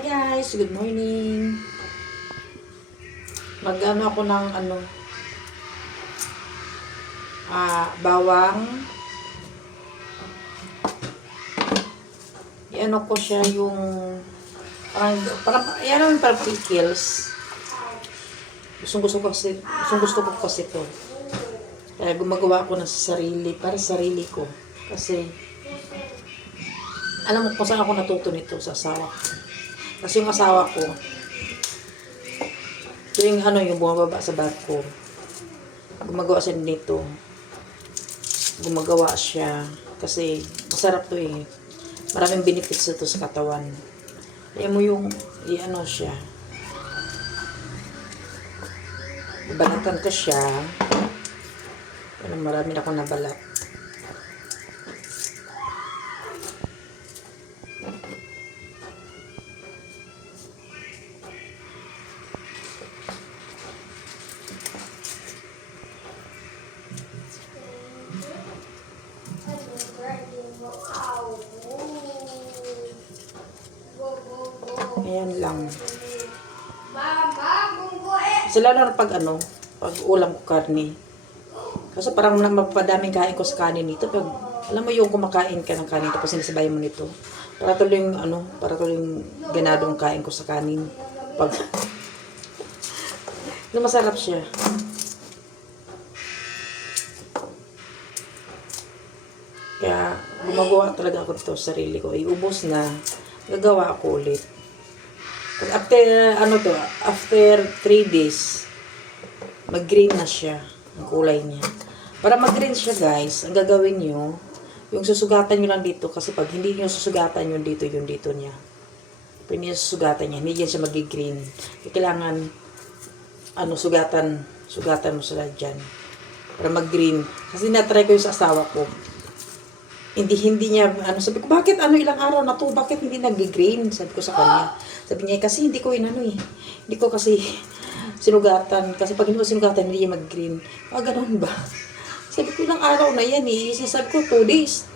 Hi guys, good morning. Mag-ano ako ng bawang. I-ano ko siya yung parang pickles. Gusto ko kasi to. Kaya gumagawa ako ng sarili para sa sarili ko. Kasi alam mo kung saan ako natuto nito sa asawa ko. Kasi yung asawa ko, yung yung bumababa sa barko, gumagawa siya nito. Gumagawa siya kasi masarap to eh. Maraming benefits ito sa katawan. Kaya mo yung i-ano siya. Ibalatan ko siya. Marami na akong nabalat. Ayan lang. Sila na pag ulam ko karne. Kasi parang mapapadaming kain ko sa kanin nito. Pag, alam mo yung kumakain ka ng kanin tapos sinasabay mo nito. Para tuloy yung ganadong kain ko sa kanin. Pag masarap siya. Kaya gumagawa talaga ako dito sa sarili ko. Iubos na, gagawa ako ulit. After 3 days, mag-green na siya ang kulay niya. Para mag-green siya guys, ang gagawin nyo, yung susugatan nyo lang dito, kasi pag hindi nyo susugatan yung dito niya. Pag hindi nyo susugatan niya, hindi yan siya mag-green. Kailangan, sugatan mo sila dyan. Para mag-green. Kasi na-try ko yung sa asawa ko. Hindi niya, sabi ko, bakit ilang araw na to, bakit hindi nag-green? Sabi ko sa kanya. Sabi niya, kasi hindi ko hindi ko kasi sinugatan. Kasi pag hindi ko sinugatan, hindi niya mag-green. Ganun ba? Sabi ko, ilang araw na yan eh. Sabi ko, 2 days.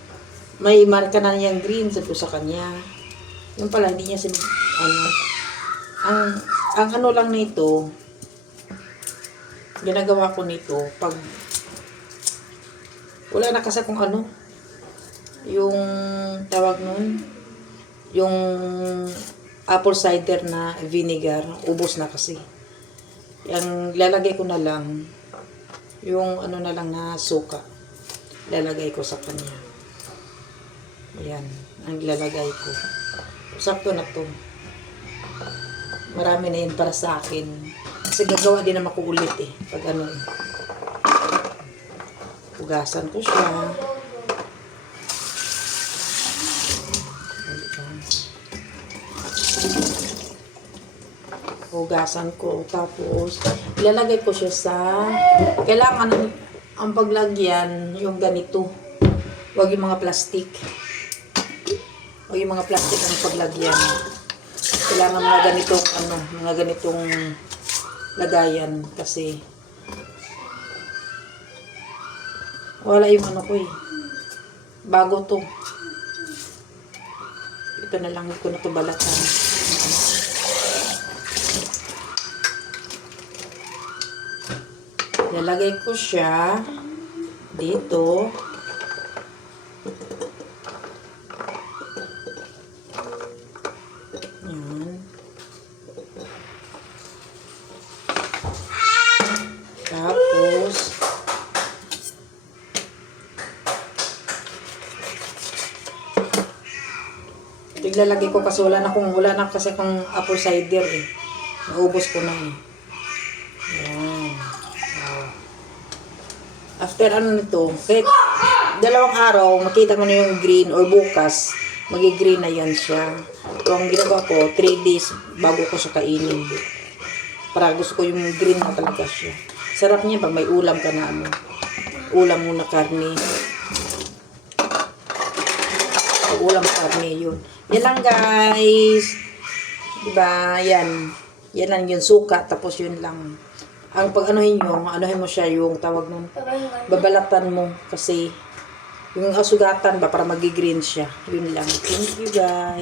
May marka na niyang green, sabi ko sa kanya. Yung pala, hindi niya ang lang nito, ginagawa ko nito, pag wala na kasi kung yung tawag nun, yung apple cider na vinegar, ubos na kasi. Yung lalagay ko na lang, yung na lang na suka, lalagay ko sa kanya. Ayan, ang lalagay ko. Sakto na to. Marami na yun para sa akin. Kasi gagawa din naman ko ulit eh. Pag hugasan ko siya. Hugasan ko, tapos ilalagay ko siya sa, kailangan ang paglagyan yung ganito, wag yung mga plastic, ang paglagyan. Kailangan mga ganitong lagayan, kasi wala yung ko eh, bago to. Ito na lang ko na to balatan. Lalagay ko siya dito. Yan. Tapos ito ilalagay ko kasi wala na kasi kung apple cider eh. Naubos ko na eh. Yan. After nito, kahit 2 araw, makita mo na yung green or bukas, magi-green na yan siya. So, ang ginagawa ko, 3 days bago ko siya kainin. Para gusto ko yung green na talaga siya. Sarap niya pag may ulam ka na ulam mo na karne. Pag ulam karne, yun. Yan lang guys. Diba? Yan. Yan lang yung suka, tapos yun lang. Ang pag anuhin mo siya yung tawag nun, babalatan mo kasi yung sugatan ba para magi-green siya. Yun lang. Thank you guys.